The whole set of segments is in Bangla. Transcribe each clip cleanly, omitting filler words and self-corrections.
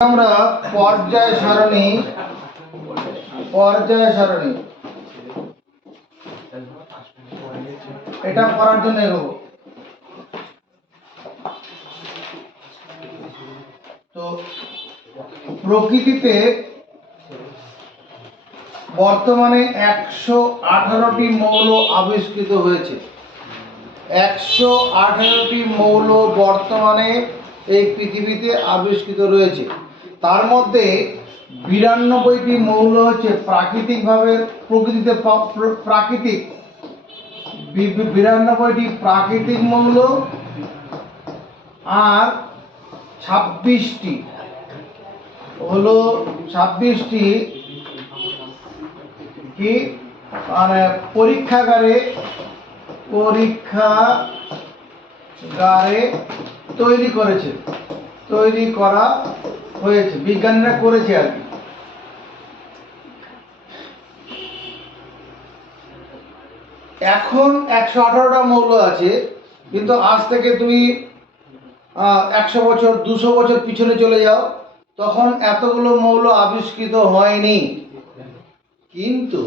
আমরা পর্যায় সারণী এটা করার জন্য এগোবো। তো প্রকৃতিতে বর্তমানে 118টি মৌল আবিষ্কৃত হয়েছে। 118টি মৌল বর্তমানে এই পৃথিবীতে আবিষ্কৃত রয়েছে। তার মধ্যে 92টি মৌল হচ্ছে প্রাকৃতিকভাবে প্রকৃতিতে প্রাকৃতিক 92টি প্রাকৃতিক মৌল আর 26টি হলো 26টি কি মানে পরীক্ষাগারে তৈরি করা হয়েছে, বিজ্ঞানীরা করেছে আর কি। এখন 118টা মৌল আছে, কিন্তু আজ থেকে তুমি 100 বছর 200 বছর পিছনে চলে যাও, তখন এতগুলো মৌল আবিষ্কৃত হয়নি। কিন্তু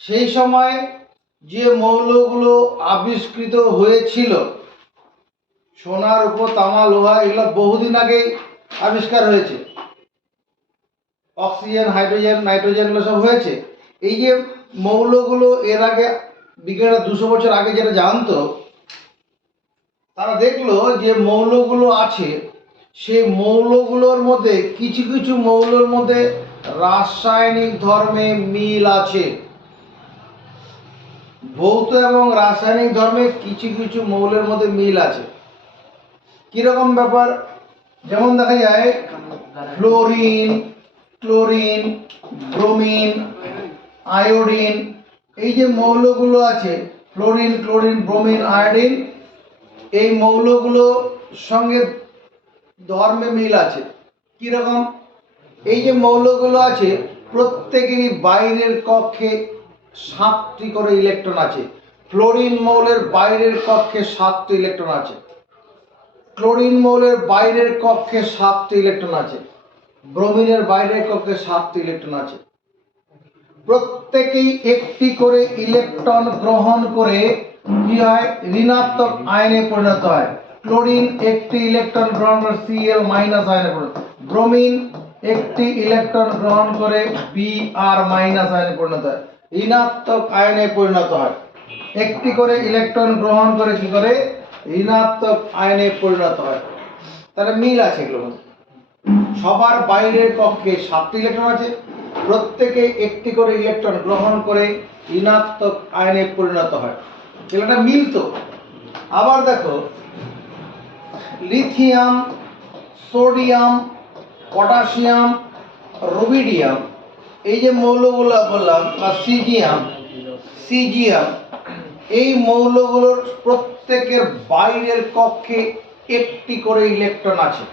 সেই সময় যে মৌলগুলো আবিষ্কৃত হয়েছিল, সোনা রূপো তামা লোহা, এগুলো বহুদিন আগে আবিষ্কার হয়েছে। অক্সিজেন হাইড্রোজেন নাইট্রোজেন এগুলো সব হয়েছে। এই যে মৌলগুলো এর আগে বিজ্ঞানীরা 200 বছর আগে যেটা জানতো, তারা দেখলো যে মৌলগুলো আছে, সেই মৌলগুলোর মধ্যে কিছু কিছু মৌলের মধ্যে রাসায়নিক ধর্মে মিল আছে। ভৌত এবং রাসায়নিক ধর্মে কিছু কিছু মৌলের মধ্যে মিল আছে। কিরকম ব্যাপার? যেমন দেখা যায় ফ্লোরিন, ক্লোরিন, ব্রোমিন, আয়োডিন, এই যে মৌলগুলো আছে, ফ্লোরিন, ক্লোরিন, ব্রোমিন, আয়োডিন, এই মৌলগুলোর সঙ্গে ধর্মে মিল আছে। কিরকম? এই যে মৌলগুলো আছে, প্রত্যেকেরই বাইরের কক্ষে 7টি করে ইলেকট্রন আছে। ফ্লোরিন মৌলের বাইরের কক্ষে 7টি ইলেকট্রন আছে, ক্লোরিন মৌলের বাইরের কক্ষে 7টি ইলেকট্রন আছে, ব্রোমিনের বাইরের কক্ষে 7টি ইলেকট্রন আছে। প্রত্যেকেই একটি করে ইলেকট্রন গ্রহণ করে কি হয়? ঋণাত্মক আয়নে পরিণত হয়। ক্লোরিন একটি ইলেকট্রন গ্রহণ করে Cl- আয়নে পরিণত, ব্রোমিন একটি ইলেকট্রন গ্রহণ করে Br- আয়নে পরিণত হয়, ঋণাত্মক আয়নে পরিণত হয়। একটি করে ইলেকট্রন গ্রহণ করে কি করে? ঋণাত্মক আয়নে পরিণত হয়। তাহলে মিল আছে এগুলো। সবার বাইরের কক্ষে 7টি ইলেকট্রন আছে, প্রত্যেকে একটি করে ইলেকট্রন গ্রহণ করে ঋণাত্মক আয়নে পরিণত হয়। এটা মিল তো। আবার দেখো, লিথিয়াম, সোডিয়াম, পটাশিয়াম, রুবিডিয়াম, এই যে মৌলগুলো বললাম, বা সিজিয়াম, এই মৌলগুলোর প্রত্যেকের বাইরের কক্ষে একটি করে ইলেকট্রন আছে।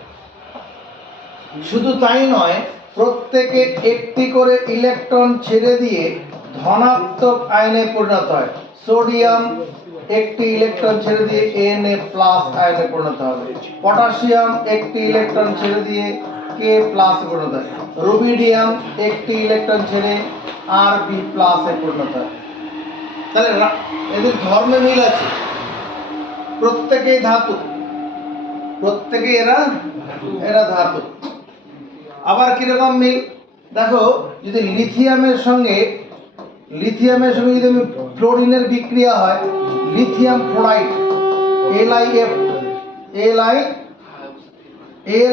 শুধু তাই নয়, প্রত্যেকে একটি করে ইলেকট্রন ছেড়ে দিয়ে ধনাত্মক আয়নে পরিণত হয়। সোডিয়াম একটি ইলেকট্রন ছেড়ে দিয়ে Na+ আয়নে পরিণত হবে, পটাশিয়াম একটি ইলেকট্রন ছেড়ে দিয়ে K+ পরিণত হয়, রুবিডিয়াম একটি ইলেকট্রন ছেড়ে Rb+ এ পরিণত হয়। তাহলে এদের ধর্মে মিল আছে, প্রত্যেকেই ধাতু, প্রত্যেকেই এরা ধাতু। আবার কিরকম মিল দেখো, যদি লিথিয়ামের সঙ্গে যদি ফ্লোরিনের বিক্রিয়া হয়, লিথিয়াম ফ্লোরাইড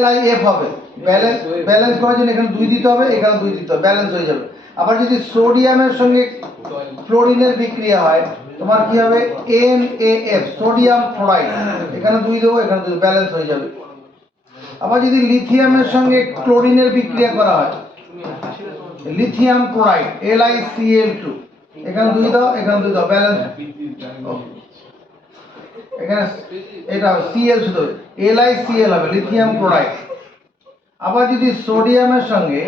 LiF হবে। ব্যালেন্স করার জন্য এখানে 2 দিতে হবে, এখানে 2 দিতে হবে, ব্যালেন্স হয়ে যাবে। আবার যদি সোডিয়ামের সঙ্গে ফ্লোরিনের বিক্রিয়া হয়, তোমার কি হবে? NaF, সোডিয়াম ফ্লোরাইড, এখানে 2 দেবো, এখানে 2, ব্যালেন্স হয়ে যাবে। আবার যদি লিথিয়ামের সঙ্গে ক্লোরিনের বিক্রিয়া করা হয়, লিথিয়াম ক্লোরাইড LiCl2, এখানে 2 দাও, এখানে 2 দাও, ব্যালেন্স। এখানে এটা Cl শুধু, LiCl হবে, লিথিয়াম ক্লোরাইড। আবার যদি সোডিয়ামের সঙ্গে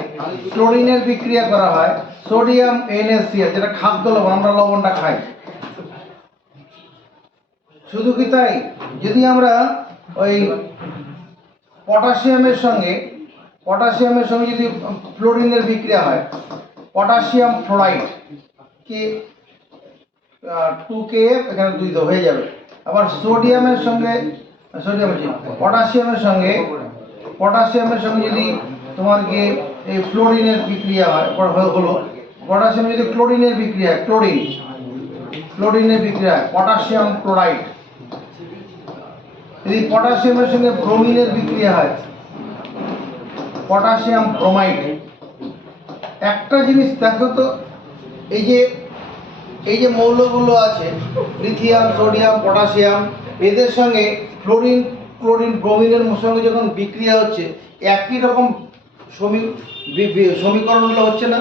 ক্লোরিনের বিক্রিয়া করা হয়, সোডিয়াম NaCl, যেটা খাদ্য লবণ, আমরা লবণটা খাই। শুধু কি তাই? যদি আমরা ওই পটাশিয়ামের সঙ্গে পটাশিয়ামের সঙ্গে যদি ফ্লোরিনের বিক্রিয়া হয়, পটাশিয়াম ফ্লোরাইড কে 2K এখানে 2 তো হয়ে যাবে। আবার সোডিয়ামের সঙ্গে পটাশিয়ামের সঙ্গে যদি তোমার কি এই ফ্লোরিনের বিক্রিয়া হয় হলো, পটাশিয়াম যদি ক্লোরিনের বিক্রিয়া হয়, ক্লোরিনের বিক্রিয়া হয় পটাশিয়াম ক্লোরাইড। যদি পটাশিয়ামের সঙ্গে ব্রোমিনের বিক্রিয়া হয়, পটাশিয়াম ব্রোমাইড। একটা জিনিস দেখো তো, এই যে মৌলগুলো আছে লিথিয়াম, সোডিয়াম, পটাশিয়াম, এদের সঙ্গে ফ্লোরিন, ক্লোরিন, ব্রোমিনের সঙ্গে যখন বিক্রিয়া হচ্ছে একই রকম সমীকরণগুলো হচ্ছে না।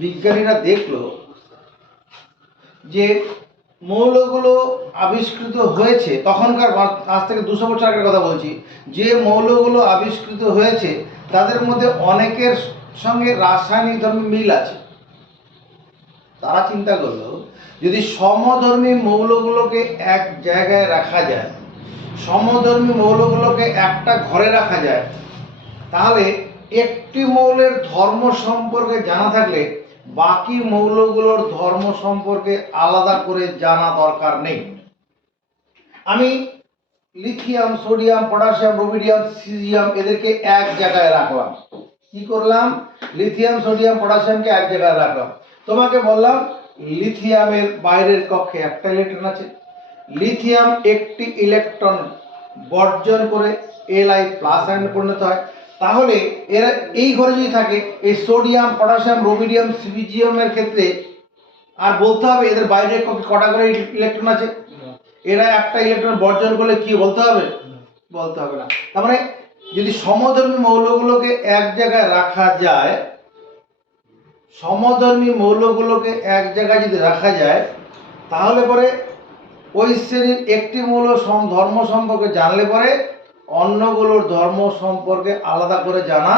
বিজ্ঞানীরা দেখলো যে মৌলগুলো আবিষ্কৃত হয়েছে তখনকার, আজ থেকে 200 বছর আগের কথা বলছি, যে মৌলগুলো আবিষ্কৃত হয়েছে তাদের মধ্যে অনেকের সঙ্গে রাসায়নিক ধর্মী মিল আছে। তারা চিন্তা করলো যদি সমধর্মী মৌলগুলোকে এক জায়গায় রাখা যায়, সমধর্মী মৌলগুলোকে একটা ঘরে রাখা যায়, তাহলে একটি মৌলের ধর্ম সম্পর্কে জানা থাকলে বাকি মৌলগুলোর ধর্ম সম্পর্কে আলাদা করে জানা দরকার নেই। আমি lithium, sodium, potassium, rubidium, caesium এদেরকে এক জায়গায় রাখলাম। কি করলাম? লিথিয়াম, সোডিয়াম, পটাশিয়ামকে এক জায়গায় রাখলাম। তোমাকে বললাম লিথিয়ামের বাইরের কক্ষে একটা ইলেকট্রন আছে, লিথিয়াম একটি ইলেকট্রন বর্জন করে Li+ আয়নে পরিণত হয়। তাহলে এরা এই ঘরে যদি থাকে, এই সোডিয়াম, পটাশিয়াম, রুবিডিয়াম, সিজিয়ামের ক্ষেত্রে আর বলতে হবে এদের বাইরের কক্ষে কটা করে ইলেকট্রন আছে, এরা একটা ইলেকট্রন বর্জন করলে কি বলতে হবে? বলতে হবে না। তার মানে যদি সমধর্মী মৌলগুলোকে এক জায়গায় রাখা যায়, সমধর্মী মৌলগুলোকে এক জায়গায় যদি রাখা যায়, তাহলে পরে ওই শ্রেণীর একটি মৌল ধর্ম সম্পর্কে জানলে পরে অন্যগুলোর ধর্ম সম্পর্কে আলাদা করে জানা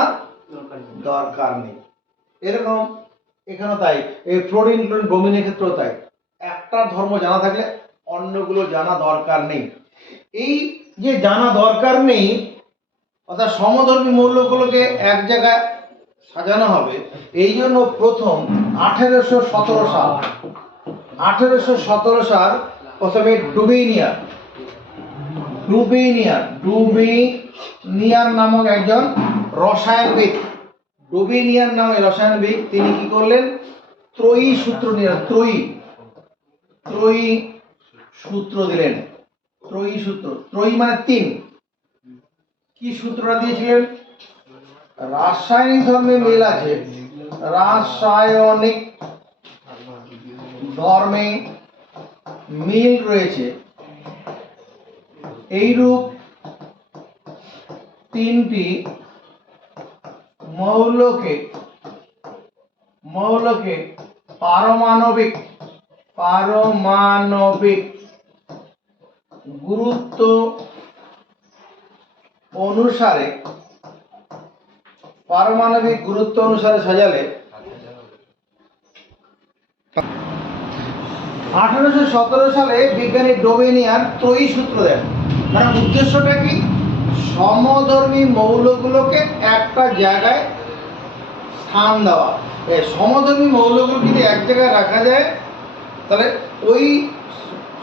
দরকার নেই। এরকম এখানেও তাই, এই ফ্লোরিন, ক্লোরিন, ব্রোমিনের ক্ষেত্রেও তাই, একটা ধর্ম জানা থাকলে অন্যগুলো জানা দরকার নেই। এই যে জানা দরকার নেই, অর্থাৎ সমধর্মী মৌলগুলোকে এক জায়গায় সাজানো হবে, এই জন্য প্রথম 1817 সাল প্রথমে ডুবিনিয়ান নামক একজন রসায়নবিদ, ডুবিনিয়ান নামক রসায়নবিদ, তিনি কি করলেন? ত্রয়ী সূত্র নিলেন, ত্রয়ী সূত্র দিলেন। ত্রয়ী মানে 3। কি সূত্রটা দিয়েছিলেন? রাসায়নিক ধর্মে মিল আছে, রাসায়নিক ধর্মে মিল রয়েছে, এইরূপ 3টি মৌলকে পারমাণবিক গুরুত্ব অনুসারে সাজালে 1817 সালে বিজ্ঞানী ডোবেনিয়ান ত্রয়ী সূত্র দেন। মানে উদ্দেশ্যটা কি? সমধর্মী মৌলগুলোকে একটা জায়গায় স্থান দেওয়া। এই সমধর্মী মৌলগুলো যদি এক জায়গায় রাখা যায়, তাহলে ওই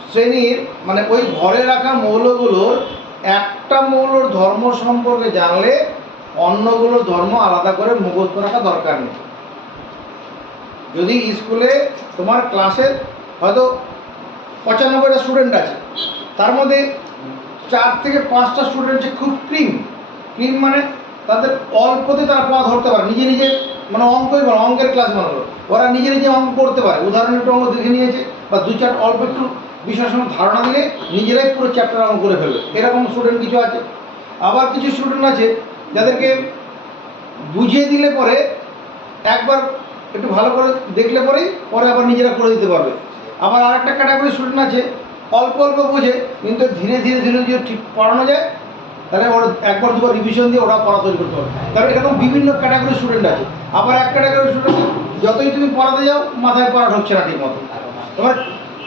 শ্রেণীর মানে ওই ঘরে রাখা মৌলগুলোর একটা মৌলর ধর্ম সম্পর্কে জানলে অন্যগুলোর ধর্ম আলাদা করে মুখস্থ রাখা দরকার নেই। যদি স্কুলে তোমার ক্লাসে হয়তো 95টা স্টুডেন্ট আছে, তার মধ্যে 4 থেকে 5টা স্টুডেন্ট যে খুব ক্রিম মানে তাদের অল্পতে তারা পড়া ধরতে পারে, নিজে মানে অঙ্কের ক্লাস মনে হলো, ওরা নিজে অঙ্ক করতে পারে, উদাহরণ একটু অঙ্ক দেখে নিয়েছে বা 2-4 অল্প একটু বিষয় সম্বন্ধে ধারণা দিলে নিজেরাই পুরো চ্যাপ্টার অঙ্ক করে ফেলবে, এরকম স্টুডেন্ট কিছু আছে। আবার কিছু স্টুডেন্ট আছে যাদেরকে বুঝিয়ে দিলে পরে একবার একটু ভালো করে দেখলে পরে আবার নিজেরা করে দিতে পারবে। আবার আরেকটা ক্যাটাগরি স্টুডেন্ট আছে অল্প বোঝে, কিন্তু ধীরে যদি ঠিক পড়ানো যায় তাহলে ওরা একবার দুবার রিভিশন দিয়ে ওরা পড়া তৈরি করতে পারবে। কারণ এরকম বিভিন্ন ক্যাটাগরি স্টুডেন্ট আছে। আবার এক ক্যাটাগরি স্টুডেন্ট যতই তুমি পড়াতে যাও মাথায় পড়া ঢুকছে না ঠিক মতো। তোমার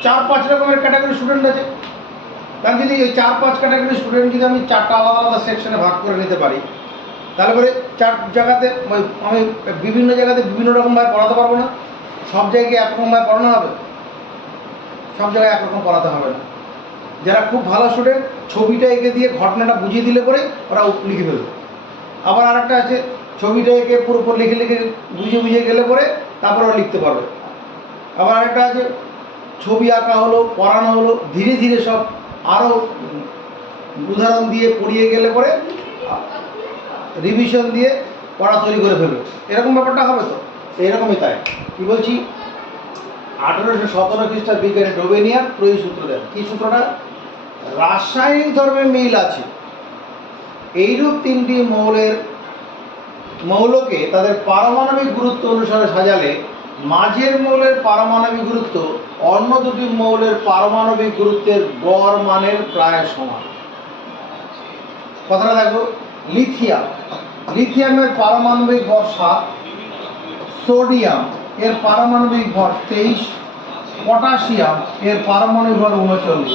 4-5 রকমের ক্যাটাগরি স্টুডেন্ট আছে। কারণ যদি এই 4-5 ক্যাটাগরি স্টুডেন্ট যদি আমি 4টা আলাদা সেকশনে ভাগ করে নিতে পারি, তারপরে চার জায়গাতে আমি বিভিন্ন জায়গাতে বিভিন্ন রকমভাবে পড়াতে পারবো না, সব জায়গায় একরকমভাবে পড়ানো হবে? সব জায়গায় একরকম পড়াতে হবে না। যারা খুব ভালো স্টুডেন্ট ছবিটা এঁকে দিয়ে ঘটনাটা বুঝিয়ে দিলে পরে ওরা লিখে ফেলবে। আবার আরেকটা আছে ছবিটা এঁকে পুরোপুর লিখে লিখে বুঝিয়ে বুঝিয়ে গেলে পরে তারপর ওরা লিখতে পারবে। আবার আরেকটা আছে ছবি আঁকা হলো, পড়ানো হলো, ধীরে ধীরে সব আরও উদাহরণ দিয়ে পড়িয়ে গেলে পরে রিভিশন দিয়ে পড়া তৈরি করে ফেলবে। এরকম ব্যাপারটা হবে তো? এরকমই তাই। কি বলছি, 1817 খ্রিস্টাব্দে বিজ্ঞানী ডোবেনিয়ার ত্রয়ী সূত্র দেন। কি সূত্রটা? রাসায়নিক ধর্মে মিল আছে এইরূপ তিনটি মৌলকে তাদের পারমাণবিক গুরুত্ব অনুসারে সাজালে মাঝের মৌলের পারমাণবিক গুরুত্ব অন্য দুটি মৌলের পারমাণবিক গুরুত্বের গড় মানের প্রায় সমান। কথাটা দেখো, লিথিয়ামের পারমাণবিক ভর 7, সোডিয়াম এর পারমাণবিক ভর 23, পটাশিয়াম এর পারমাণবিক ভর 39।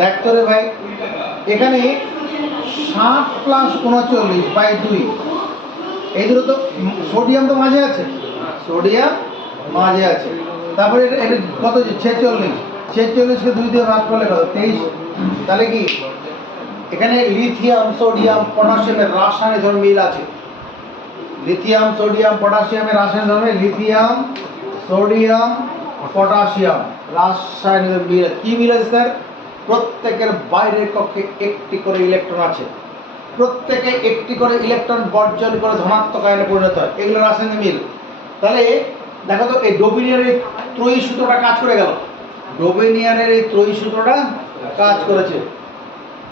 দেখতো রে ভাই, এখানে 7 + 39/2, এই দুটো তো সোডিয়াম তো মাঝে আছে, সোডিয়াম মাঝে আছে। তারপরে এটা কত, 46, 46কে 2 দিয়ে ভাগ করলে কত, 23। তাহলে কি এখানে লিথিয়াম সোডিয়াম পটাশিয়ামের রাসায়নিক ধর্মে মিল আছে। লিথিয়াম সোডিয়াম পটাশিয়ামের রাসায়নিক ধর্মে লিথিয়াম সোডিয়াম পটাশিয়াম রাসায়নিক মিল। কি মিল আছে স্যার? প্রত্যেকের বাইরের কক্ষে একটি করে ইলেকট্রন আছে, প্রত্যেকে একটি করে ইলেকট্রন বর্জন করে ধনাত্মক আয়নে পরিণত হয়। এগুলো রাসায়নিক মিল। তাহলে দেখো তো, এই ডোবেনিয়ারের এই ত্রয়ী সূত্রটা কাজ করে গেল। ডোবেনিয়ারের এই ত্রয়ী সূত্রটা কাজ করেছে।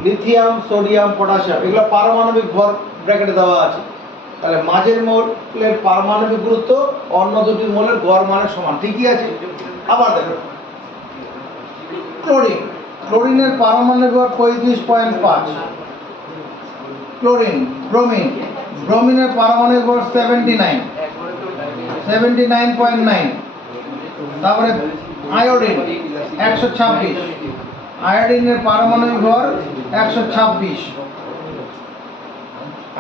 লিথিয়াম সোডিয়াম পটাশিয়াম এগুলো পারমাণবিক ভর ব্র্যাকেটে দেওয়া আছে। তাহলে মাঝের মৌলের পারমাণবিক গুরুত্ব অন্য দুটি মৌলের গড় মানের সমান, ঠিকই আছে। আবার দেখো ক্লোরিনের পারমাণবিক ভর 35.5, ব্রোমিনের পারমাণবিক ভর 79.9। তারপরে আয়োডিন 126, আয়োডিনের পারমাণবিক ভর 126,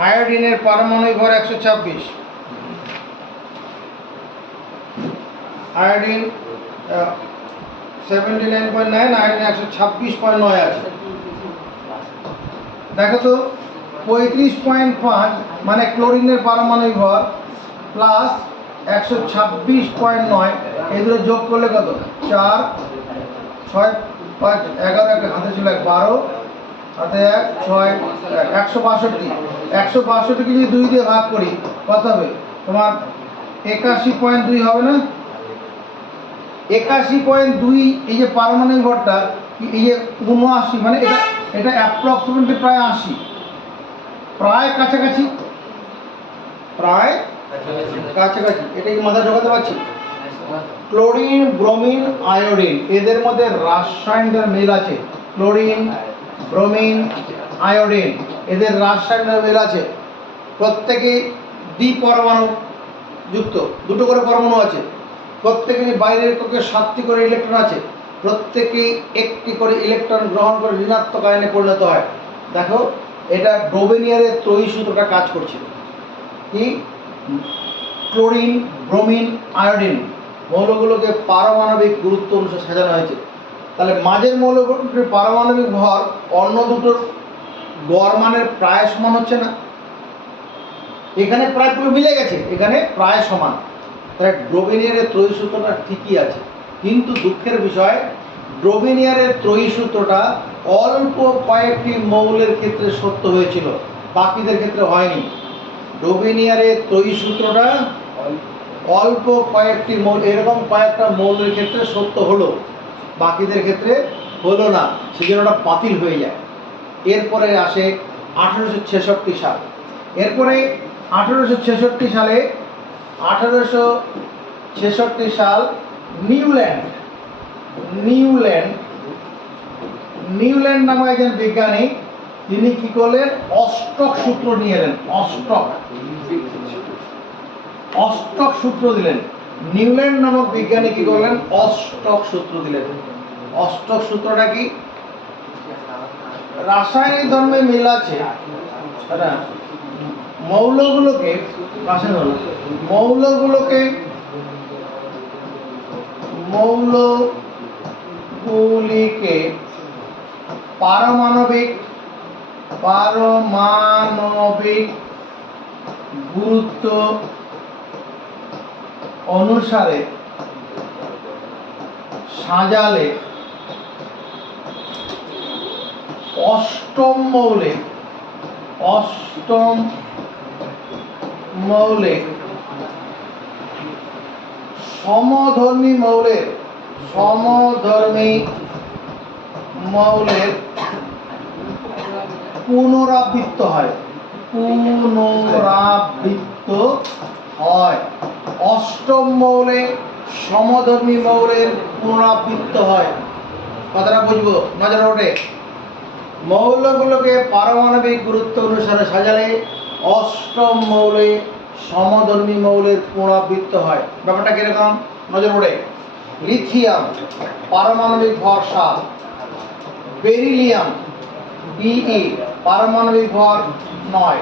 আয়োডিনের পারমাণবিক ভর 126, আয়োডিন 79.9, আয়োডিন 126.9 আছে। দেখো তো 35.5 মানে ক্লোরিনের পারমাণবিক ভর প্লাস 126.9, এই দুটো যোগ করলে কত, 4, 6, 5, 11, হাতে ছিল 12, হাতে 1, 6, 162। 162কে যদি 2 দিয়ে ভাগ করি কত হবে তোমার? 81.2 হবে না? 81.2 এই যে পারমাণবিক ভরটা, এই যে 79 মানে এটা অ্যাপ্রক্সিমেটলি প্রায় 80, প্রায় কাছাকাছি, প্রায় কাছাকাছি। এটা কি মাথায় ঢোকাতে পারছি? ক্লোরিন ব্রোমিন আয়োডিন এদের মধ্যে রাসায়নিক মিল আছে। ক্লোরিন ব্রোমিন আয়োডিন এদের রাসায়নিক মিল আছে। প্রত্যেকে দ্বিপরমাণু যুক্ত, দুটো করে পরমাণু আছে। প্রত্যেকেরই বাইরের কক্ষে 7টি করে ইলেকট্রন আছে। প্রত্যেকেই একটি করে ইলেকট্রন গ্রহণ করে ঋণাত্মক আয়নে পরিণত হয়। দেখো, এটা ডোবেনিয়ারের ত্রয়ী সূত্রটা কাজ করছিল। কি? ক্লোরিন ব্রোমিন আয়োডিন মৌলগুলোকে পারমাণবিক গুরুত্ব অনুসারে সাজানো হয়েছে। তাহলে মাঝের মৌলগুলোর পারমাণবিক ভর অন্য দুটোর গড় মানের প্রায় সমান হচ্ছে না? এখানে প্রায় পুরো মিলে গেছে, এখানে প্রায় সমান। তাহলে ডোবেনিয়ারের ত্রয়ী সূত্রটা ঠিকই আছে। কিন্তু দুঃখের বিষয়, ডোবেনিয়ারের ত্রয়ী সূত্রটা অল্প কয়েকটি মৌলের ক্ষেত্রে সত্য হয়েছিল, বাকিদের ক্ষেত্রে হয়নি। ডোবেনিয়ারের ত্রয়ী সূত্রটা অল্প কয়েকটি মৌল, এরকম কয়েকটা মৌলের ক্ষেত্রে সত্য হলো, বাকিদের ক্ষেত্রে হলো না, সেজন্য ওটা বাতিল হয়ে যায়। এরপরে আসে 1866 সাল। এরপরে 1866 সালে 1866 সাল নিউল্যান্ড নামক একজন বিজ্ঞানী, তিনি কি করলেন? অষ্টক সূত্র নিয়ে এলেন। অষ্টক সূত্র দিলেন। নিউল্যান্ড নামক বিজ্ঞানী কি করলেন? অষ্টক সূত্র দিলেন। অষ্টক সূত্রটা কি? রাসায়নিক ধর্মে মিল আছে তারা মৌলগুলোকে মৌলগুলোকে মৌলগুলিকে পারমাণবিক গুরুত্ব অনুসারে সাজালে অষ্টম মৌলে সমধর্মী মৌলের পুনরাবৃত্ত হয় অষ্টম মৌলে সমধর্মী মৌলের পুনরাবৃত্ত হয়। কথাটা বুঝবো, নজর ওঠে। মৌলগুলোকে পারমাণবিক গুরুত্ব অনুসারে সাজালে অষ্টম মৌলে সমধর্মী মৌলের পুনরাবৃত্ত হয়। ব্যাপারটা কিরকম, নজর ওঠে। লিথিয়াম পারমাণবিক ভর 7, বেরিলিয়াম Be পারমাণবিক ভর 9,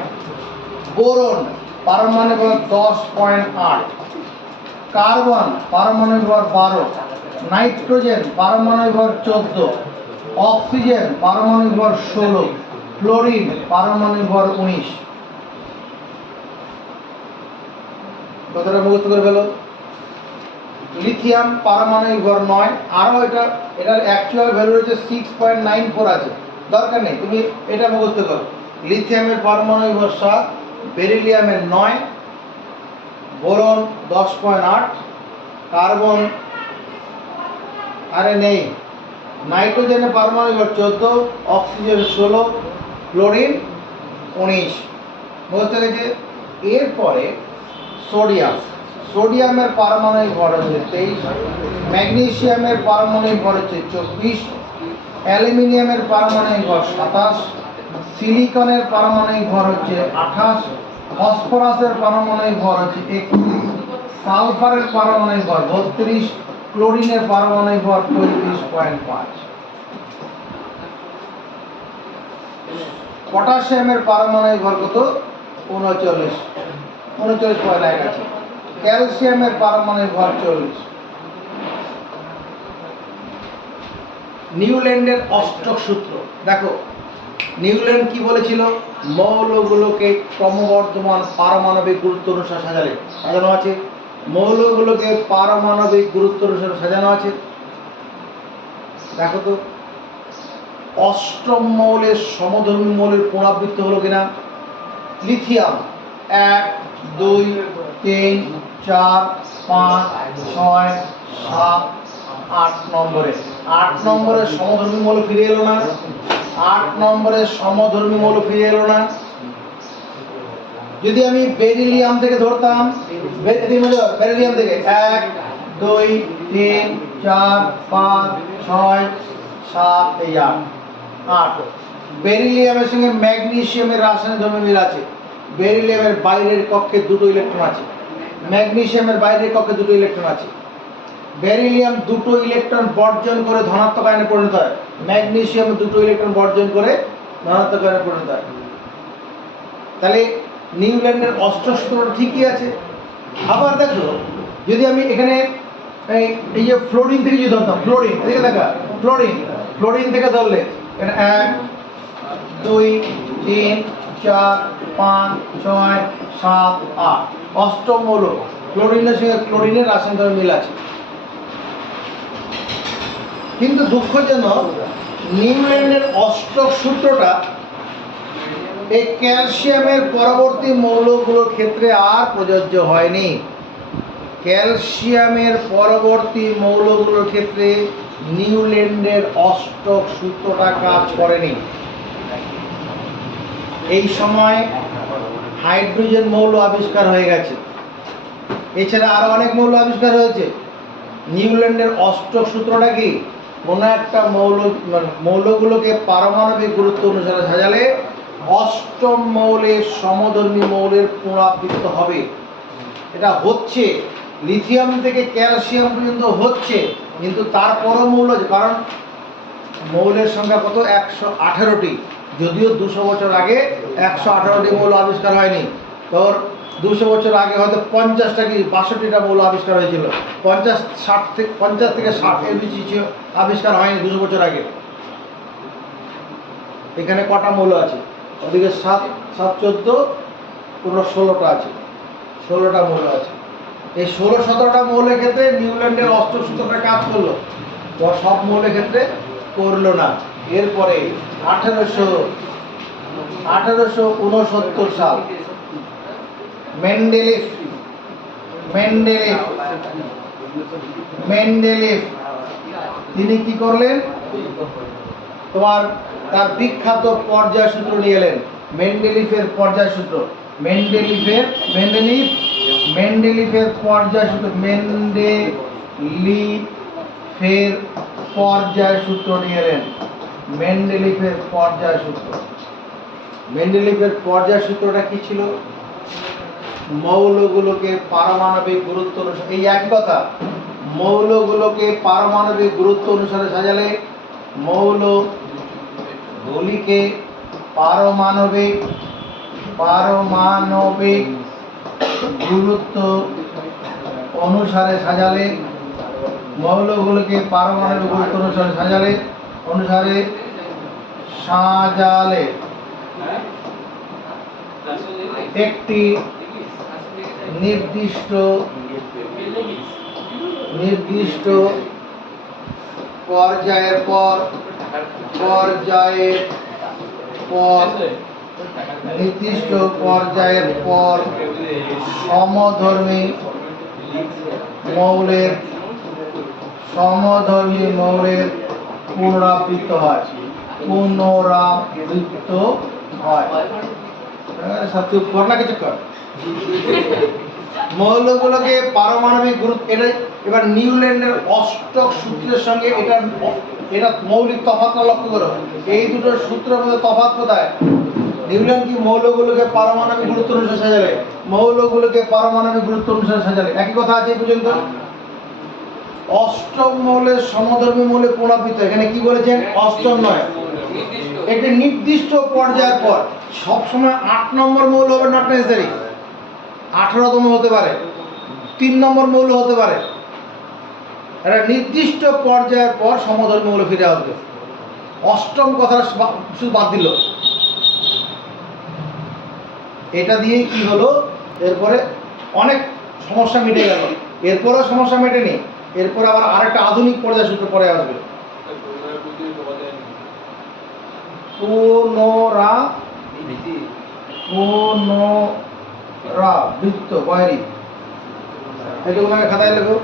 বোরন পারমাণবিক ভর 10.8, কার্বন পারমাণবিক ভর 12, নাইট্রোজেন পারমাণবিক ভর 14, অক্সিজেন পারমাণবিক ভর 16, ফ্লোরিন পারমাণবিক ভর 19। কথাটা মুখস্থ করে ফেলো। লিথিয়াম পারমাণবিক ভর 9, আরও এটার অ্যাকচুয়াল ভ্যালু হচ্ছে 6.94 আছে, দরকার নেই, তুমি এটা মুখস্থ করো। লিথিয়ামের পারমাণবিক ভর 7, বেরিলিয়ামের 9, বোরন 10.8, কার্বন নেই, নাইট্রোজেনের পারমাণবিক ভর 14, অক্সিজেন 16, ফ্লোরিন 19। মুখস্থ গেছে। এরপরে সোডিয়ামের পারমাণবিক ভর হচ্ছে 23, ম্যাগনেসিয়ামের পারমাণবিক ভর হচ্ছে 24, অ্যালুমিনিয়ামের পারমাণবিক ভর 27, সিলিকনের পারমাণবিক ভর হচ্ছে 28, ফসফরাসের পারমাণবিক ভর হচ্ছে 31, সালফারের পারমাণবিক ভর 32, ক্লোরিনের পারমাণবিক ভর 35.5। পটাশিয়ামের পারমাণবিক ভর কত? 39.1 আছে। ক্যালসিয়ামের পারমাণবিক ভর 40। নিউল্যান্ডের অষ্টক সূত্র দেখো। নিউল্যান্ড কি বলেছিল? মৌলগুলোকে ক্রমবর্ধমান পারমাণবিক গুরুত্ব অনুসারে সাজানো আছে। মৌলগুলোকে পারমাণবিক গুরুত্ব অনুসারে সাজানো আছে। দেখো তো, অষ্টম মৌলের সমধর্মী মৌলের পুনরাবৃত্ত হলো কিনা। লিথিয়াম 1, 2, 3, 4, 5, 6, 7, 8 নম্বরে। 8 নম্বরের সমধর্মী মৌল ফিরে এলো না। 8 নম্বরের সমধর্মী মৌল ফিরে এলো না। যদি আমি বেরিলিয়াম থেকে ধরতাম, বেরিলিয়াম থেকে 1, 2, 3, 4, 5, 6, 7, 8। বেরিলিয়ামের সঙ্গে ম্যাগনেসিয়ামের রাসায়নিক ধর্ম মিল আছে। বেরিলিয়ামের বাইরের কক্ষে 2টো ইলেকট্রন আছে, ম্যাগনেসিয়ামের বাইরের কক্ষে 2টো ইলেকট্রন আছে। বেরিলিয়াম 2টো ইলেকট্রন বর্জন করে ধনাত্মক আয়নে পরিণত হয়, ম্যাগনেসিয়াম 2টো ইলেকট্রন বর্জন করে ধনাত্মক আয়নে পরিণত হয়। তাহলে নিউল্যান্ডের অষ্টক সূত্রটা ঠিকই আছে। আবার দেখো, যদি আমি এখানে এই যে ফ্লোরিন থেকে যদি ধরতাম, ফ্লোরিন থেকে দেখা, ফ্লোরিন থেকে ধরলে 1, 2, 3, 4, 5, 6, 7, 8 অষ্টম মৌল। ক্লোরিনের সঙ্গে ক্লোরিনের রাসায়নিক ধর্ম মিল আছে। কিন্তু দুঃখজনক, নিউল্যান্ডের অষ্টক সূত্রটা এই ক্যালসিয়ামের পরবর্তী মৌলগুলোর ক্ষেত্রে আর প্রযোজ্য হয়নি। ক্যালসিয়ামের পরবর্তী মৌলগুলোর ক্ষেত্রে নিউল্যান্ডের অষ্টক সূত্রটা কাজ করেনি। এই সময় হাইড্রোজেন মৌল আবিষ্কার হয়ে গেছে। এছাড়া আরো অনেক মৌল আবিষ্কার হয়েছে। নিউল্যান্ডের অষ্টক সূত্রটা কি? কোনো একটা মৌলগুলোকে পারমাণবিক গুরুত্ব অনুসারে সাজালে অষ্টম মৌলের সমধর্মী মৌলের পুনরাবৃত্ত হবে। এটা হচ্ছে, লিথিয়াম থেকে ক্যালসিয়াম পর্যন্ত হচ্ছে, কিন্তু তারপরও মৌল, কারণ মৌলের সংখ্যা কত? 118টি। যদিও 200 বছর আগে 118টি মৌল আবিষ্কার হয়নি, তোর 200 বছর আগে হয়তো 50টা কি 62টা মৌল আবিষ্কার হয়েছিল। 50 থেকে 60 এর বেশি আবিষ্কার হয়নি 200 বছর আগে। এখানে কটা মৌল আছে? ওদিকে 7 7 14 পুরো 16টা আছে, 16টা মৌল আছে। এই 16-17টা মৌলের ক্ষেত্রে নিউল্যান্ডের অষ্টক সূত্রটা কাজ করলো, তো সব মৌলের ক্ষেত্রে করলো না। এরপরে 1869 সাল মেন্ডেলিফ তিনি কি করলেন? তোমার তার বিখ্যাত পর্যায় সূত্র নিয়ে এলেন, মেন্ডেলিফের পর্যায় সূত্র। মেন্ডেলিফের পর্যায় সূত্র, মেন্ডেলিফের পর্যায় সূত্র নিয়ে এলেন। মেন্ডেলিফের পর্যায় সূত্রটা কি ছিল? মৌলগুলোকে পারমাণবিক গুরুত্ব অনুসারে, এই এক কথা, মৌলগুলোকে পারমাণবিক গুরুত্ব অনুসারে সাজালে, মৌলগুলিকে পারমাণবিক গুরুত্ব অনুসারে সাজালে, মৌলগুলোকে পারমাণবিক গুরুত্ব অনুসারে সাজালে একটি নির্দিষ্ট পর্যায়ের পর সমধর্মী মৌলের পুনরাবৃত্ত হয়। মৌলগুলোকে পারমাণবিক গুরুত্ব, এবার নিউল্যান্ডের অষ্টক সূত্রের সঙ্গে এটা মৌলিক তফাৎটা লক্ষ্য করো। এই দুটো সূত্রের মধ্যে তফাৎ কোথায়? নিউল্যান্ড কি মৌলগুলোকে পারমাণবিক গুরুত্ব অনুসারে সাজালে, মৌলগুলোকে পারমাণবিক গুরুত্ব অনুসারে সাজালে, একই কথা আছে এই পর্যন্ত। অষ্টম মৌলের সমধর্মী মৌলে পুনরাবৃত্ত, এখানে কি বলেছেন? অষ্টম নয়, একটি নির্দিষ্ট পর্যায়ের পর। সবসময় 8 নম্বর মৌল হবে নট নেসেসারি, 18তম হতে পারে, 3 নম্বর মৌল হতে পারে। একটা নির্দিষ্ট পর্যায়ের পর সমধর্মী মৌল ফিরে আসবে। অষ্টম কথাটা শুধু বাদ দিল। এটা দিয়ে কি হলো? এরপরে অনেক সমস্যা মিটে গেল। এরপরেও সমস্যা মেটেনি, এরপরে আবার আরেকটা আধুনিক পর্যায় সূত্র পরে আসবে, পুনরাবৃত্ত বয়রি। এটা ওনাকে খাতায় লেখো।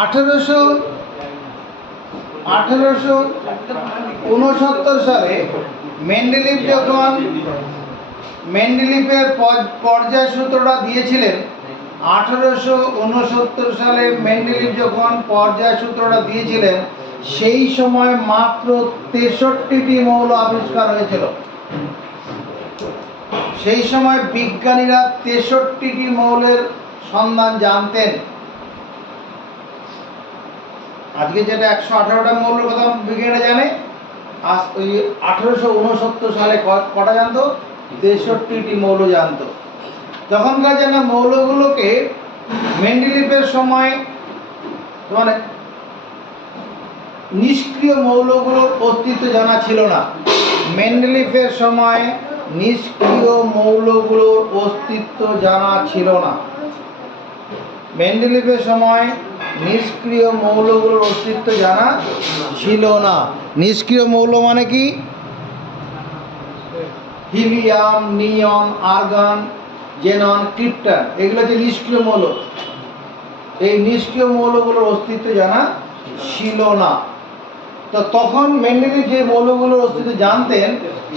1869 সালে মেন্ডেলিফের পর্যায় সূত্রটা দিয়েছিলেন। 1869 সালে মেন্ডেলিফ যখন পর্যায় সূত্রটা দিয়েছিলেন, সেই সময় মাত্র 63টি মৌল আবিষ্কার হয়েছিল। সেই সময় বিজ্ঞানীরা 63টি মৌলের সন্ধান জানতেন। আজকে যেটা 118টা মৌলের কথা বিজ্ঞানীরা জানে, আজ ওই 1869 সালে কটা জানতো? 63টি মৌল জানতো। তখনকার যেন মৌলগুলোকে মেন্ডেলিফের সময় মানে নিষ্ক্রিয় মৌলগুলোর অস্তিত্ব জানা ছিল না। মেন্ডেলিফের সময় নিষ্ক্রিয় মৌলগুলোর অস্তিত্ব জানা ছিল না। মেন্ডেলিফের সময় নিষ্ক্রিয় মৌলগুলোর অস্তিত্ব জানা ছিল না। নিষ্ক্রিয় মৌল মানে কি? হিলিয়াম, নিয়ন, আর্গন, জেনন, ক্রিপ্টন, এগুলো হচ্ছে নিষ্ক্রিয় মৌল। এই নিষ্ক্রিয় মৌলগুলোর অস্তিত্ব জানা ছিল না। তো তখন মেন্ডেলিফ যে মৌলগুলোর অস্তিত্ব জানতেন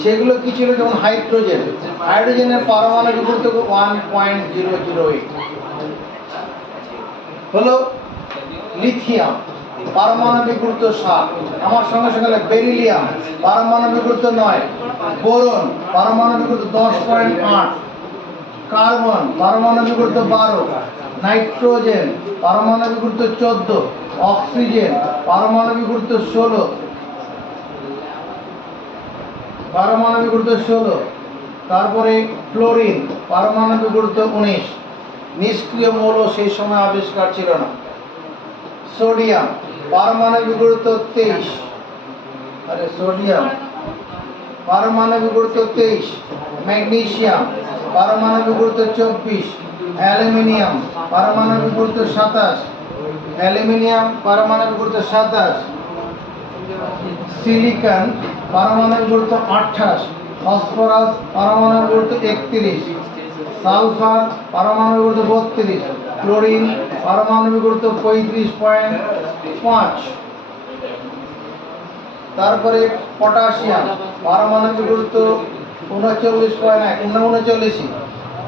সেগুলো কি ছিল? যেমন হাইড্রোজেনের পারমাণবিক গুরুত্ব 1.008 হলো। লিথিয়াম পারমাণবিক গুরুত্ব 7, আমার সঙ্গে সঙ্গে বেরিলিয়াম পারমাণবিক গুরুত্ব 9, বোরন পারমাণবিক গুরুত্ব 10.8, কার্বন পারমাণবিক গুরুত্ব 12, নাইট্রোজেন পারমাণবিক গুরুত্ব 14, অক্সিজেন পারমাণবিক গুরুত্ব 16, পারমাণবিক গুরুত্ব 16। তারপরে ফ্লোরিন পারমাণবিক গুরুত্ব 19, নিষ্ক্রিয় মৌল সেই সময় আবিষ্কার ছিল না। সোডিয়াম পারমাণবিক গুরুত্ব 23, সোডিয়াম পারমাণবিক গুরুত্ব 23। ম্যাগনেসিয়াম পারমাণবিক গুরুত্ব 24। অ্যালুমিনিয়াম পারমাণবিক গুরুত্ব 27, অ্যালুমিনিয়াম পারমাণবিক গুরুত্ব 27। সিলিকন পারমাণবিক গুরুত্ব 28, ফসফরাস পারমাণবিক গুরুত্ব 31, সালফার পারমাণবিক গুরুত্ব 32, ক্লোরিন পারমাণবিক গুরুত্ব 35.5। তারপরে পটাশিয়াম পারমাণবিক গুরুত্ব 39.1,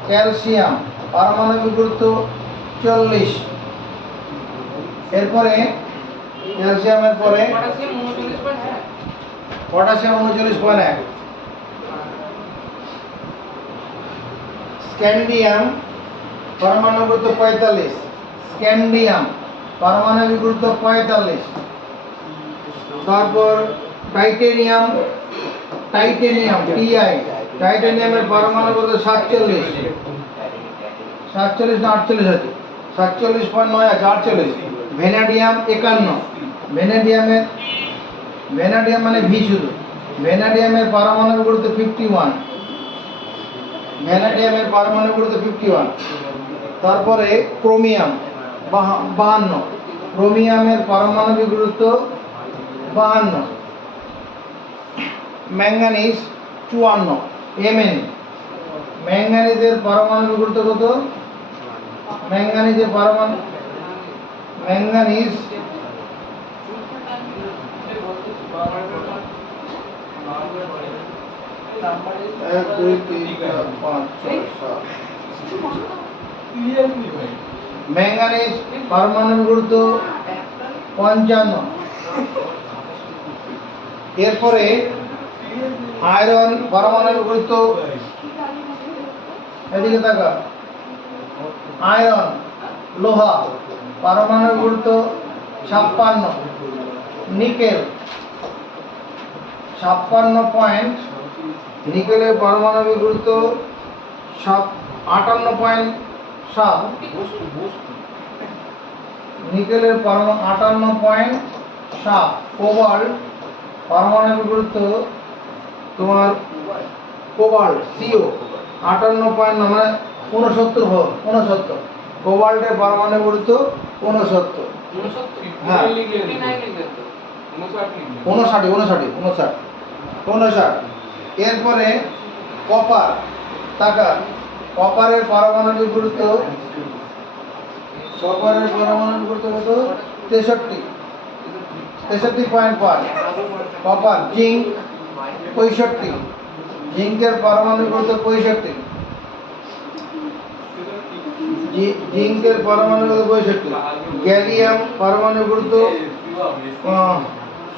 ক্যালসিয়াম পারমাণবিক গুরুত্ব 40। এরপরে ক্যালসিয়ামের পরে পটাশিয়াম 39.1। স্ক্যান্ডিয়াম পারমাণবিক গুরুত্ব 45, স্ক্যান্ডিয়াম পারমাণবিক গুরুত্ব 45। তারপর টাইটেনিয়াম, টাইটেনিয়াম টিআই, টাইটেনিয়ামের পারমাণবিক গুরুত্ব 47, 47 না 48 আছে, 47.9 আছে, 48। ভ্যানাডিয়াম 51, ভ্যানাডিয়াম মানে ভি শুধু, ভ্যানাডিয়ামের পারমাণবিক গুরুত্ব 51, ভ্যানাডিয়ামের পারমাণবিক গুরুত্ব 51। তারপরে ক্রোমিয়াম 52, ক্রোমিয়ামের পারমাণবিক গুরুত্ব 52। ম্যাঙ্গানিজ 54, Mn, ম্যাঙ্গানিজের পারমাণবিক গুরুত্ব কত? ম্যাঙ্গানিজের ম্যাঙ্গানিজ 1 2 3 4 5 6 7। ম্যাঙ্গানিজ পারমাণবিক গুরুত্ব 55। এরপরে আয়রন পারমাণবিক গুরুত্ব, এদিকে তাকা, আয়রন লোহা পারমাণবিক গুরুত্ব 56। নিকেল 56 নিকেলের পারমাণবিক গুরুত্ব 58.7, নিকেলের 58.7। কোবাল্ট পারমাণবিক গুরুত্ব তোমার কোবাল্ট সিও 58.9 মানে 69, কোবাল্টের পারমাণবিক গুরুত্ব 69। হ্যাঁ 59। এরপরে কপার, টাকা, কপারের পারমাণবিক গুরুত্ব, কপারের পারমাণবিক গুরুত্ব কত? 63.5। কপার। জিঙ্ক 65, জিঙ্কের পারমাণবিক গুরুত্ব 65, জিঙ্কের পারমাণবিক গুরুত্ব 65। গ্যালিয়াম পারমাণবিক গুরুত্ব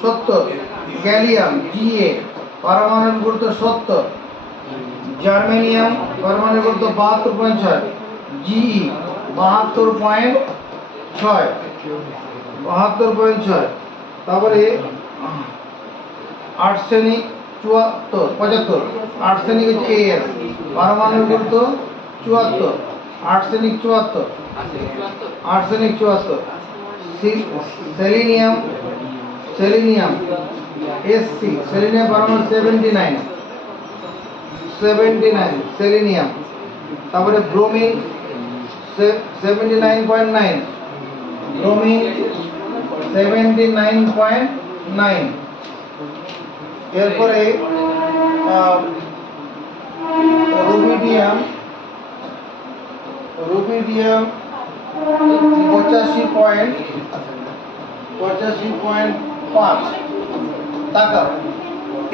70, গ্যালিয়াম জিএ পারমাণবিক গুরুত্ব 70। জার্মেনিয়াম পারমাণবিক গুরুত্ব 72.6, জিই 72.6। তারপরে আর্সেনিক 75, আর্সেনিক হচ্ছে এএস পারমাণবিক গুরুত্ব 74, arsenic 74, arsenic 74। Selenium, selenium SC, selenium পারমাণবিক 79, সেলিনিয়াম। তারপরে ব্রোমিন 79.9, ব্রোমিন 79.9। এরপরে রুবিডিয়াম, রুবিডিয়াম 85.5। টাকা।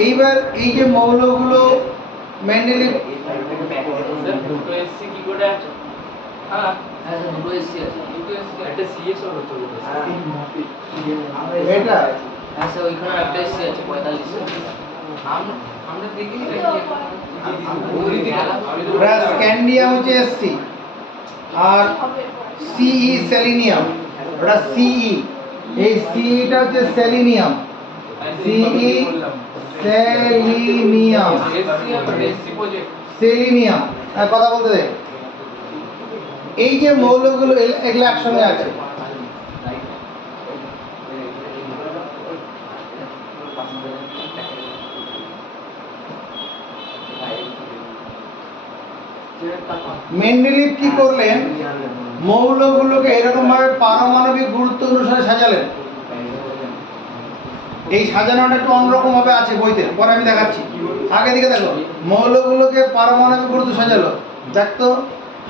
এইবার এই যে মৌলগুলো মেন্ডেলিভ এটা ওইখানে একটা এসি আছে 45। স্ক্যান্ডিয়াম হচ্ছে এসসি, আর সিই সেলিনিয়াম, ওটা সিই এই সিটা হচ্ছে সেলিনিয়াম, সিই সেলিনিয়াম, সেলিনিয়াম। কথা বলতে দে। এই যে মৌলগুলো এগুলো একসঙ্গে আছে। মেন্ডেলিভ কি করলেন, মৌলগুলোকে এরকম ভাবে পারমাণবিক গুরুত্ব অনুসারে সাজালেন। এই সাজানোটা একটু অন্যরকম ভাবে আছে বইতে, পরে আমি দেখাচ্ছি। আগে দিকে দেখো, মৌলগুলোকে পারমাণবিক গুরুত্ব সাজালো। দেখতো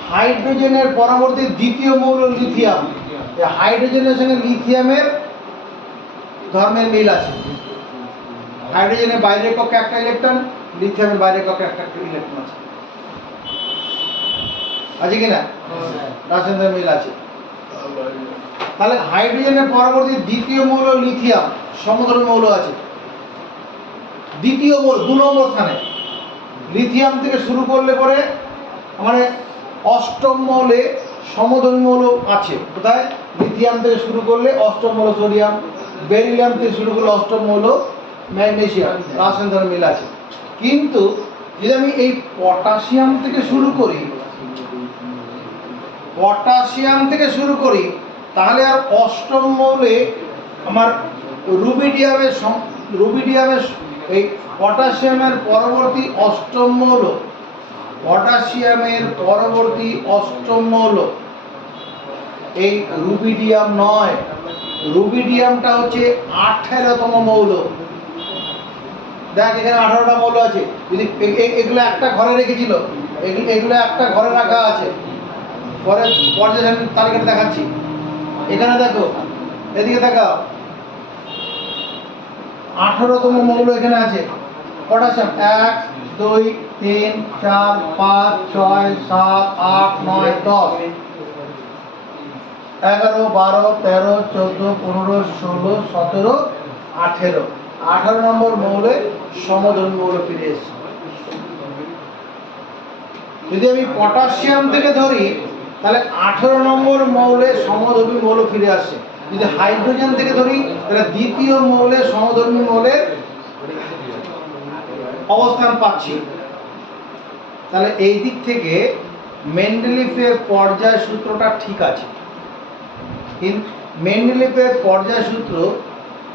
হাইড্রোজেনের পরবর্তী দ্বিতীয় মৌল লিথিয়াম, এই হাইড্রোজেনের সঙ্গে লিথিয়ামের ধর্মের মিল আছে। হাইড্রোজেনের বাইরের কক্ষে একটা ইলেকট্রন, লিথিয়ামের বাইরের কক্ষে একটা ইলেকট্রন আছে, আছে কিনা? রাসায়নিক মিল আছে। তাহলে হাইড্রোজেনের পরবর্তী দ্বিতীয় মৌল লিথিয়াম, সমধর্মী মৌল আছে। দ্বিতীয় মৌল 2 নম্বর স্থানে লিথিয়াম থেকে শুরু করলে পরে মানে অষ্টম মৌলে সমধর্মী মৌল আছে। কোথায়? লিথিয়াম থেকে শুরু করলে অষ্টম মৌল সোডিয়াম, বেরিলিয়াম থেকে শুরু করলে অষ্টম মৌল ম্যাগনেসিয়াম, রাসায়নিক মিল আছে। কিন্তু যদি আমি এই পটাশিয়াম থেকে শুরু করি, তাহলে আর অষ্টম মৌলে আমার রুবিডিয়ামের এই পটাশিয়ামের পরবর্তী অষ্টম মৌল এই রুবিডিয়াম নয়, রুবিডিয়ামটা হচ্ছে 18তম মৌল। দেখ এখানে 18টা মৌল আছে। যদি এগুলো একটা ঘরে রেখেছিল, এগুলো একটা ঘরে রাখা আছে, পরে পর্যায় তালিকাটা দেখাচ্ছি। এখানে দেখো, এদিকে দেখাও, 18তম মৌল এখানে আছে পটাশিয়াম। 1 2 3 4 5 6 7 8 9 10 11 12 13 14 15 16 17 18 18 নম্বর মৌলে সমধর্মী মৌল ফিরে এসেছে। যদি আমি পটাশিয়াম থেকে ধরি তাহলে 18 নম্বর মৌলে সমধর্মী মৌল ফিরে আসছে। যদি হাইড্রোজেন থেকে ধরি তাহলে দ্বিতীয় মৌলে সমধর্মী মৌলের অবস্থান পাচ্ছি। তাহলে এই দিক থেকে মেন্ডেলিফের পর্যায় সূত্রটা ঠিক আছে। কিন্তু মেন্ডেলিফের পর্যায় সূত্র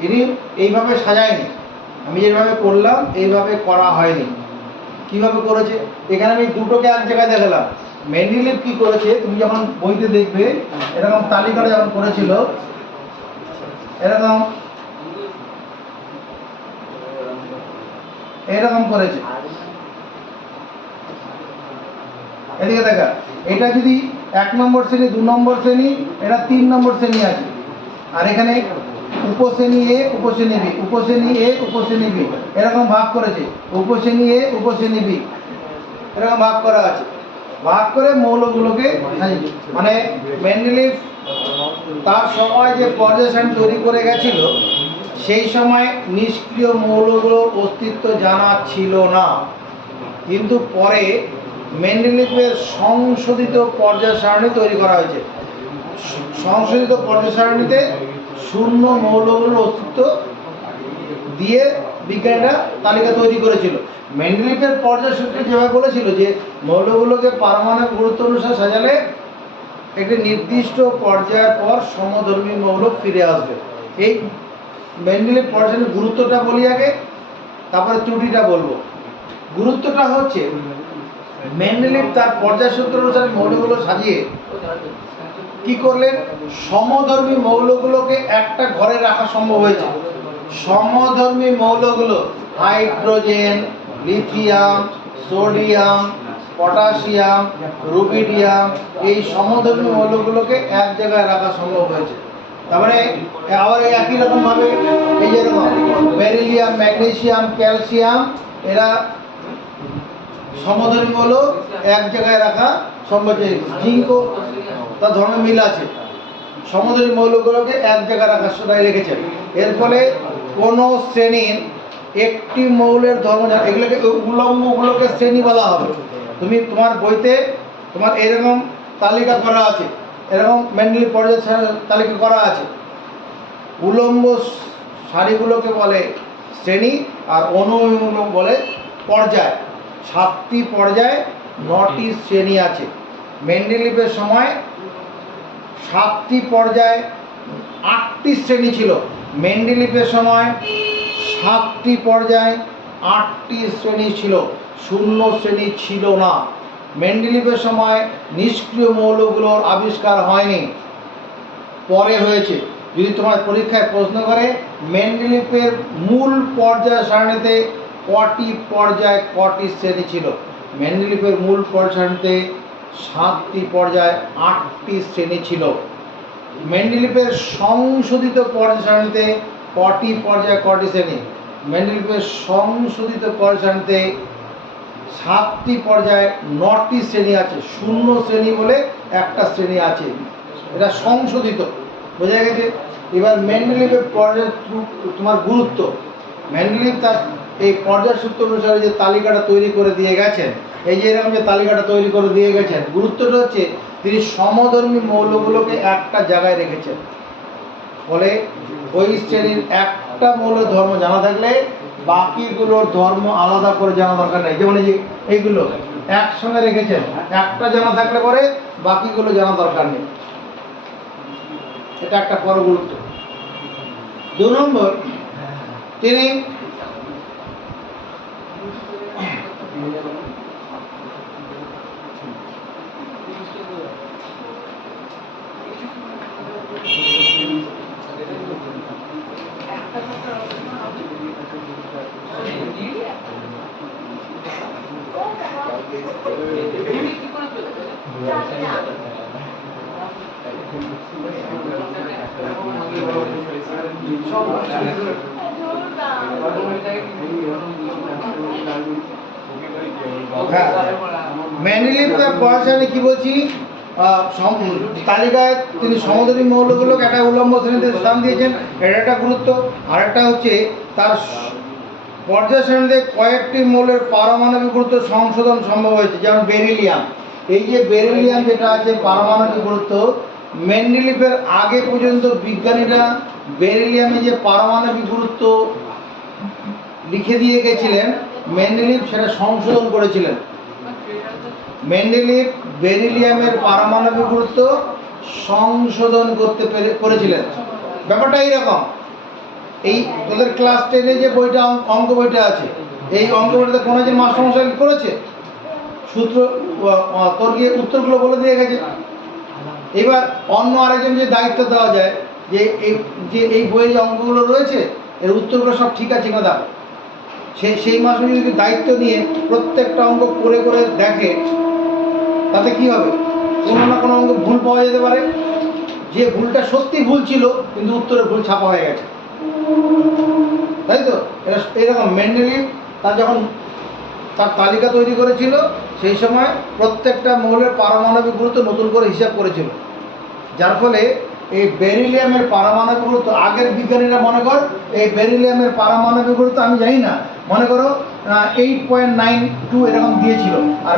ইনি এইভাবে সাজায়নি, আমি যেভাবে করলাম এইভাবে করা হয়নি। কিভাবে করেছে? এখানে আমি দুটোকে এক জায়গায় দেখালাম। মেন্ডেলিভ কি করেছে, তুমি যখন বইতে দেখবে এরকম তালিকাটা যখন করেছিল, এরকম করেছে। এদিকে দেখা, এটা যদি 1 নম্বর শ্রেণী, 2 নম্বর শ্রেণী, এটা 3 নম্বর শ্রেণী আছে। আর এখানে উপশ্রেণী এ, উপশ্রেণী বি, উপশ্রেণী এ, উপশ্রেণী বি, এরকম ভাগ করেছে। উপশ্রেণী এ, উপশ্রেণী বি, এরকম ভাগ করা আছে। ভাগ করে মৌলগুলোকে মানে মেন্ডেলিভ তার সময় যে পর্যায় সারণী তৈরি করে গেছিল, সেই সময় নিষ্ক্রিয় মৌলগুলোর অস্তিত্ব জানা ছিল না। কিন্তু পরে মেন্ডেলিভের সংশোধিত পর্যায় সারণী তৈরি করা হয়েছে। সংশোধিত পর্যায় সারণীতে শূন্য মৌলগুলোর অস্তিত্ব দিয়ে বিজ্ঞানীরা তালিকা তৈরি করেছিল। মেন্ডেলিভের পর্যায় সূত্রে যেভাবে বলেছিল যে মৌলগুলোকে পারমাণবিক গুরুত্ব অনুসারে সাজালে একটি নির্দিষ্ট পর্যায়ের পর সমধর্মী মৌল ফিরে আসবে। এই মেন্ডেলিভ পর্যায়ের গুরুত্বটা বলি আগে, তারপরে ত্রুটিটা বলবো। গুরুত্বটা হচ্ছে মেন্ডেলিভ তার পর্যায় সূত্র অনুসারে মৌলগুলো সাজিয়ে কি করলেন, সমধর্মী মৌলগুলোকে একটা ঘরে রাখা সম্ভব হয়েছে। সমধর্মী মৌলগুলো hydrogen, lithium, sodium, potassium, rubidium, এই সমধর্মী মৌলগুলোকে এক জায়গায় রাখা সম্ভব হয়েছে। তারপরে আবার একই রকমভাবে এই যেরকম বেরিলিয়াম, ম্যাগনেসিয়াম, ক্যালসিয়াম, এরা সমধর্মী মৌল এক জায়গায় রাখা সম্ভব হয়েছে। জিঙ্কও তার ধর্মের মিল আছে, সমধর্মী মৌলগুলোকে এক জায়গায় রাখা রেখেছে। এর ফলে কোনো শ্রেণীর একটি মৌলের ধর্ম, এগুলোকে উলম্বগুলোকে শ্রেণী বলা হবে। তুমি তোমার বইতে তোমার এরকম তালিকা করা আছে, এরকম মেন্ডেলিভ পর্যায় তালিকা করা আছে। উলম্ব সারিগুলোকে বলে শ্রেণী, আর অনুভূমিগুলো বলে পর্যায়। 7টি পর্যায়ে 9টি শ্রেণী আছে। মেন্ডেলিফের সময় 7টি পর্যায়ে 8টি শ্রেণী ছিল। মেন্ডেলিফের সময় 7টি পর্যায়ে 8টি শ্রেণী ছিল, 0 শ্রেণী ছিল না। মেন্ডেলিফের সময় নিষ্ক্রিয় মৌলগুলোর আবিষ্কার হয়নি, পরে হয়েছে। যদি তোমার পরীক্ষায় প্রশ্ন করে মেন্ডেলিফের মূল পর্যায় সারণীতে কটি পর্যায় কটি শ্রেণী ছিল, মেন্ডেলিফের মূল পর্যায় সারণীতে 7টি পর্যায় 8টি শ্রেণী ছিল। মেন্ডেলিফের সংশোধিত পর্যায় সারণীতে কটি পর্যায় কটি শ্রেণী, মেন্ডেলিফের সংশোধিত পর্যায় সারণীতে 7টি পর্যায়ে 9টি শ্রেণী আছে, 0 শ্রেণী বলে একটা শ্রেণী আছে। এটা সংশোধিত, বোঝা গেছে। এবার মেন্ডেলিফের পর্যায় তোমার গুরুত্ব, মেন্ডেলিফ তার এই পর্যায় সূত্র অনুসারে যে তালিকাটা তৈরি করে দিয়ে গেছেন, এই যে এরকম যে তালিকাটা তৈরি করে দিয়ে গেছেন, গুরুত্বটা হচ্ছে তিনি সমধর্মী মৌলগুলোকে একটা জায়গায় রেখেছেন। ফলে ওই শ্রেণীর একটা মৌলের ধর্ম জানা থাকলে বাকিগুলোর ধর্ম আলাদা করে জানা দরকার নেই। যেমন এই যে এইগুলো একসঙ্গে রেখেছেন, একটা জানা থাকলে পরে বাকিগুলো জানা দরকার নেই। এটা একটা বড় গুরুত্ব। 2 নম্বর, তিনি মেন্ডেলিফ তার পড়াশোনায় কি বলছি, তালিকায় তিনি সমধর্মী মৌলগুলোকে একটা উলম্ব শ্রেণীতে স্থান দিয়েছেন, এটা একটা গুরুত্ব। আরেকটা হচ্ছে তার পর্যায় শ্রেণীতে কয়েকটি মৌলের পারমাণবিক গুরুত্ব সংশোধন সম্ভব হয়েছে, যেমন বেরিলিয়াম। এই যে বেরিলিয়াম যেটা আছে পারমাণবিক গুরুত্ব, মেন্ডেলিফের আগে পর্যন্ত বিজ্ঞানীরা বেরিলিয়ামে যে পারমাণবিক গুরুত্ব লিখে দিয়ে গেছিলেন, মেন্ডেলিফ সেটা সংশোধন করেছিলেন। মেন্ডেলিফ বেরিলিয়ামের পারমাণবিক গুরুত্ব সংশোধন করেছিলেন। ব্যাপারটা এইরকম, এই তোদের ক্লাস 10-এ যে বইটা অঙ্ক বইটা আছে, এই অঙ্ক বইটাতে কোনো যে মাস্টারমশাই করেছে, সূত্র তোর গিয়ে উত্তরগুলো বলে দিয়ে গেছে। এবার অন্য আরেকজন যে দায়িত্ব দেওয়া যায় যে এই বইয়ে যে অঙ্কগুলো রয়েছে এর উত্তরগুলো সব ঠিক আছে কিনা দেখো, সেই মাস্টার যদি দায়িত্ব নিয়ে প্রত্যেকটা অঙ্ক করে করে দেখে, তাতে কি হবে, কোনো না কোনো অঙ্ক ভুল পাওয়া যেতে পারে, যে ভুলটা সত্যি ভুল ছিল কিন্তু উত্তরে ভুল ছাপা হয়ে গেছে, তাই তো। এরকম মেন্ডেলিফ তার যখন তার তালিকা তৈরি করেছিল, সেই সময় প্রত্যেকটা মৌলের পারমাণবিক গুরুত্ব নতুন করে হিসাব করেছিল, যার ফলে এই বেরিলিয়ামের পারমাণবিক গুরুত্ব আগের বিজ্ঞানীরা মনে কর এই বেরিলিয়ামের পারমাণবিক গুরুত্ব আমি জানি না, মনে করো 8.92 এরকম দিয়েছিল, আর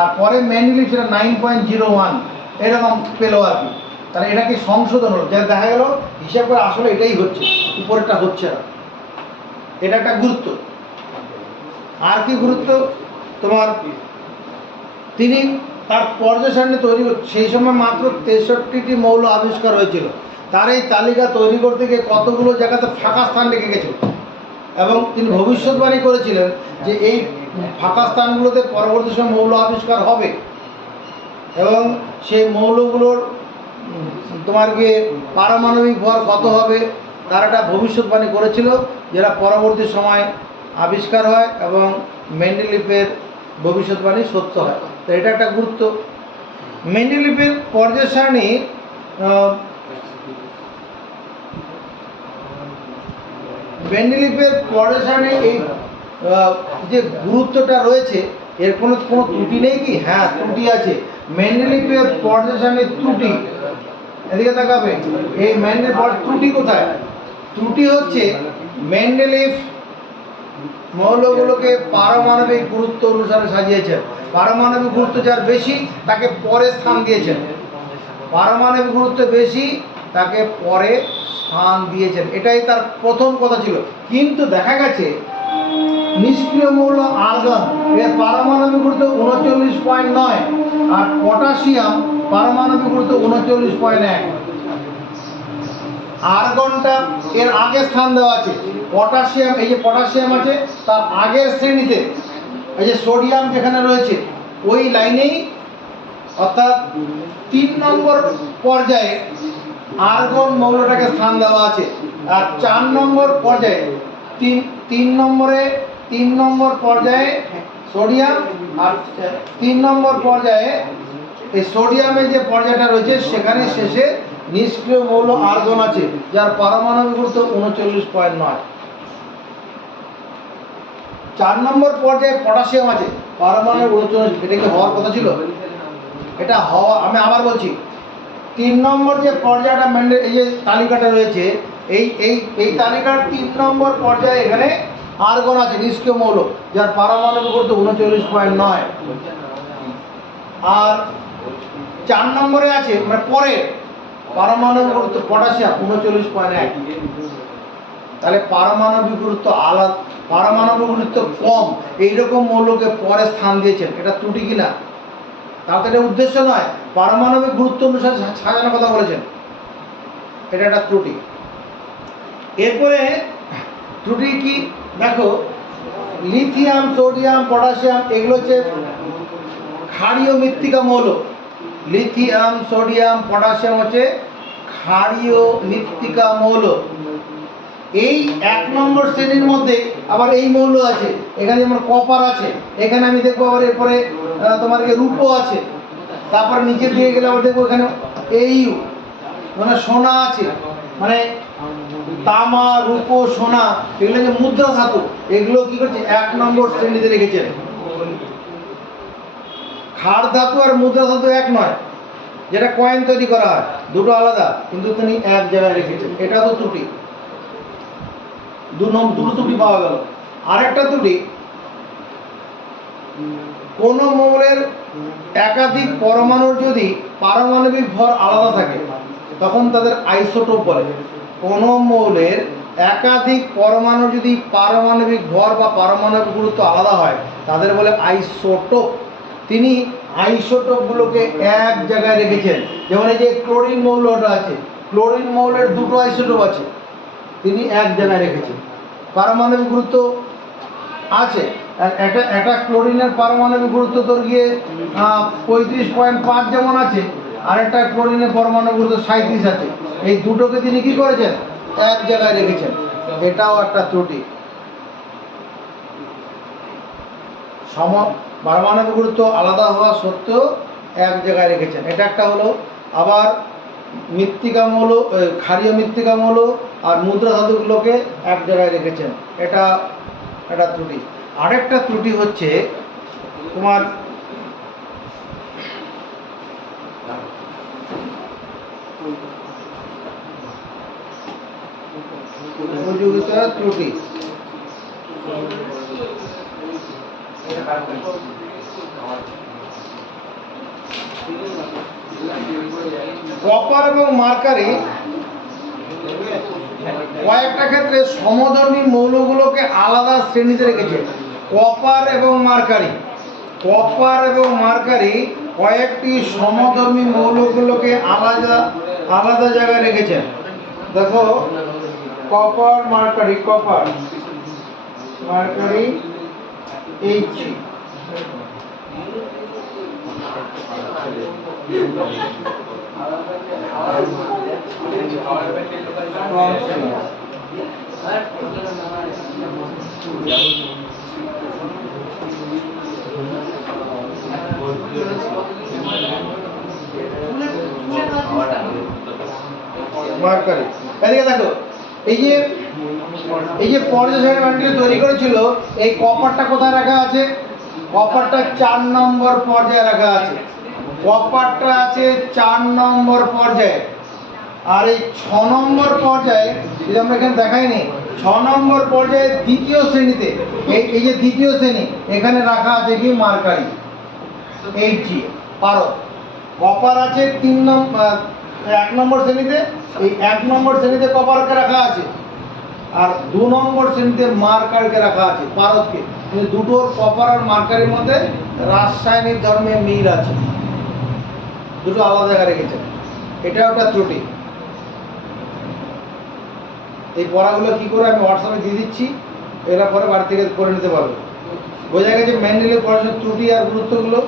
আর পরে মেন্ডেলিফ সেটা 9.01 এরকম পেলো আর কি। তাহলে এটাকে সংশোধন হলো, যা দেখা গেল হিসাব করে আসলে এটাই হচ্ছে, উপরেরটা হচ্ছে না। এটা একটা গুরুত্ব। আর কি গুরুত্ব তোমার, তিনি তার পর্যায় সারণী তৈরি সেই সময় মাত্র 63টি মৌল আবিষ্কার হয়েছিল। তার এই তালিকা তৈরি করতে গিয়ে কতগুলো জায়গাতে ফাঁকা স্থান রেখে গেছিল, এবং তিনি ভবিষ্যৎবাণী করেছিলেন যে এই ফাঁকা স্থানগুলোতে পরবর্তী সময় মৌল আবিষ্কার হবে, এবং সেই মৌলগুলোর তোমার গিয়ে পারমাণবিক ভর কত হবে তার একটা ভবিষ্যৎবাণী করেছিল, যেটা পরবর্তী সময় আবিষ্কার হয় এবং মেন্ডেলিফের ভবিষ্যৎবাণী সত্য হয়। তো এটা একটা গুরুত্ব। মেন্ডেলিফের পর্যায় সারণী এই যে গুরুত্বটা রয়েছে এর কোনো ত্রুটি নেই কি? হ্যাঁ, ত্রুটি আছে। মেন্ডেলিফের পর্যায় সারণীর ত্রুটি, এদিকে তাকাবে, এই মেন্ডেলিফের ত্রুটি কোথায়? ত্রুটি হচ্ছে মেন্ডেলিফ মৌলগুলোকে পারমাণবিক গুরুত্ব অনুসারে সাজিয়েছেন। পারমাণবিক গুরুত্ব যার বেশি তাকে পরে স্থান দিয়েছেন, পারমাণবিক গুরুত্ব বেশি তাকে পরে স্থান স্থান দিয়েছেন, এটাই তার প্রথম কথা ছিল। কিন্তু দেখা গেছে নিষ্ক্রিয় মৌল আর্গন এর পারমাণবিক গুরুত্ব 39.9 আর পটাশিয়াম পারমাণবিক গুরুত্ব 39.1। আর্গনটা এর আগে স্থান দেওয়া আছে, পটাশিয়াম, এই যে পটাশিয়াম আছে তার আগের শ্রেণীতে, এই যে সোডিয়াম যেখানে রয়েছে ওই লাইনেই, অর্থাৎ 3 নম্বর পর্যায়ে আর্গন মৌলটাকে স্থান দেওয়া আছে। আর 4 নম্বর পর্যায়ে তিন নম্বর পর্যায়ে সোডিয়াম, আর 3 নম্বর পর্যায়ে এই সোডিয়ামের যে পর্যায়টা রয়েছে সেখানে শেষে নিষ্ক্রিয় মৌল আর্গন আছে যার পারমাণবিক গুরুত্ব 39.9। 4 নম্বর পর্যায়ে পটাশিয়াম আছে, পারমাণবিক গুরুত্ব, এটা কি হওয়ার কথা ছিল? এটা হওয়া, আমি আবার বলছি, 3 নম্বর যে পর্যায়টা এই যে তালিকাটা রয়েছে, এই তালিকার 3 নম্বর পর্যায়ে এখানে আর্গন আছে নিষ্ক্রিয় মৌল যার পারমাণবিক গুরুত্ব 39.9। আর 4 নম্বরে আছে মানে পরে পারমাণবিক গুরুত্ব পটাশিয়াম 39.1। তাহলে পারমাণবিক গুরুত্ব আলাদা, পারমাণবিক গুরুত্ব কম এইরকম মৌলকে পরে স্থান দিয়েছেন, এটা ত্রুটি কিনা? তাতে এটা উদ্দেশ্য নয়, পারমাণবিক গুরুত্ব অনুসারে সাজানোর কথা বলেছেন, এটা একটা ত্রুটি। এরপরে ত্রুটি কি দেখো, লিথিয়াম, সোডিয়াম, পটাশিয়াম এগুলো হচ্ছে ক্ষারীয় মৃত্তিকা মৌল। লিথিয়াম, সোডিয়াম, পটাশিয়াম হচ্ছে ক্ষারীয় মৃত্তিকা মৌল। এই 1 নম্বর শ্রেণীর মধ্যে আবার এই মৌল আছে, এখানে যেমন কপার আছে, এখানে আমি দেখবো আবার এরপরে তোমার রূপো আছে, তারপর নিচে দিয়ে গেলে আবার দেখবো এখানে এইউ মানে সোনা আছে, মানে তামা, রূপো, সোনা এগুলো যে মুদ্রা ধাতু, এগুলো কি করছে 1 নম্বর শ্রেণীতে রেখেছেন। ক্ষার ধাতু আর মুদ্রা ধাতু এক নয়, যেটা কয়েন তৈরি করা হয় দুটো আলাদা, কিন্তু তিনি এক জায়গায় রেখেছেন, এটা তো ত্রুটি। দুটো ত্রুটি পাওয়া গেল। আরেকটা ত্রুটি, কোন মৌলের একাধিক পরমাণুর যদি পারমাণবিক ভর আলাদা থাকে তখন তাদের আইসোটোপ বলে। কোন মৌলের একাধিক পরমাণু যদি পারমাণবিক ভর বা পারমাণবিক গুরুত্ব আলাদা হয় তাদের বলে আইসোটোপ। তিনি আইসোটোপগুলোকে এক জায়গায় রেখেছেন। যেমন এই যে ক্লোরিন মৌলটা আছে, ক্লোরিন মৌলের দুটো আইসোটোপ আছে, তিনি এক জায়গায় রেখেছেন। পারমাণবিক গুরুত্ব আছে, একটা ক্লোরিনের পারমাণবিক গুরুত্ব তোর গিয়ে 35.5 যেমন আছে, আরেকটা ক্লোরিনের পারমাণবিক গুরুত্ব 37 আছে। এই দুটোকে তিনি কি করেছেন? এক জায়গায় রেখেছেন, এটাও একটা ত্রুটি। পারমাণবিক গুরুত্ব আলাদা হওয়া সত্ত্বেও এক জায়গায় রেখেছেন, এটা একটা হলো। আবার মৃত্তিকা মৌল, ক্ষারীয় মৃত্তিকা মৌল আর মুদ্রা ধাতুগুলোকে এক জায়গায় রেখেছেন, এটা একটা ত্রুটি। আরেকটা ত্রুটি হচ্ছে তোমার উপযোগিতার ত্রুটি। কপার এবং মার্কারি কয়েকটা ক্ষেত্রে সমধর্মী মৌলগুলোকে আলাদা শ্রেণীতে রেখেছে। কপার এবং মার্কারি কয়েকটি সমধর্মী মৌলগুলোকে আলাদা আলাদা জায়গায় রেখেছেন। দেখো copper mercury, copper mercury H, mercury. এদিকে দেখো, এই যে পর্যায় ব্যান্ডটি তৈরি করেছিল, এই কপারটা কোথায় রাখা আছে? কপারটা 4 নম্বর পর্যায়ে রাখা আছে। কপারটা আছে 4 নম্বর পর্যায়ে। আর এই 6 নম্বর পর্যায়ে, যদি আমরা এখানে দেখাইনি, 6 নম্বর পর্যায়ে দ্বিতীয় শ্রেণীতে, এই যে দ্বিতীয় শ্রেণী, এখানে রাখা আছে কি মার্কারি Hg পারদ। কপার আছে 3 নম্বর 1 নম্বর শ্রেণীতে এই 1 নম্বর শ্রেণীতে কপারকে রাখা আছে, আর 2 নম্বর শ্রেণীতে মার্কারকে রাখা আছে, পারদকে। কিন্তু দুটোর কপার আর মার্কারের মধ্যে রাসায়নিক ধর্মে মিল আছে, দুটো আলাদা জায়গায় রেখেছে। এটাও একটা ত্রুটি। এই পড়াগুলো কি করে আমি হোয়াটসঅ্যাপে দিয়ে দিচ্ছি, এরা পরে বাড়ি থেকে করে নিতে পারবে। বোঝা গেছে মেন্ডেলের পড়াশোনার ত্রুটি আর গুরুত্বগুলো।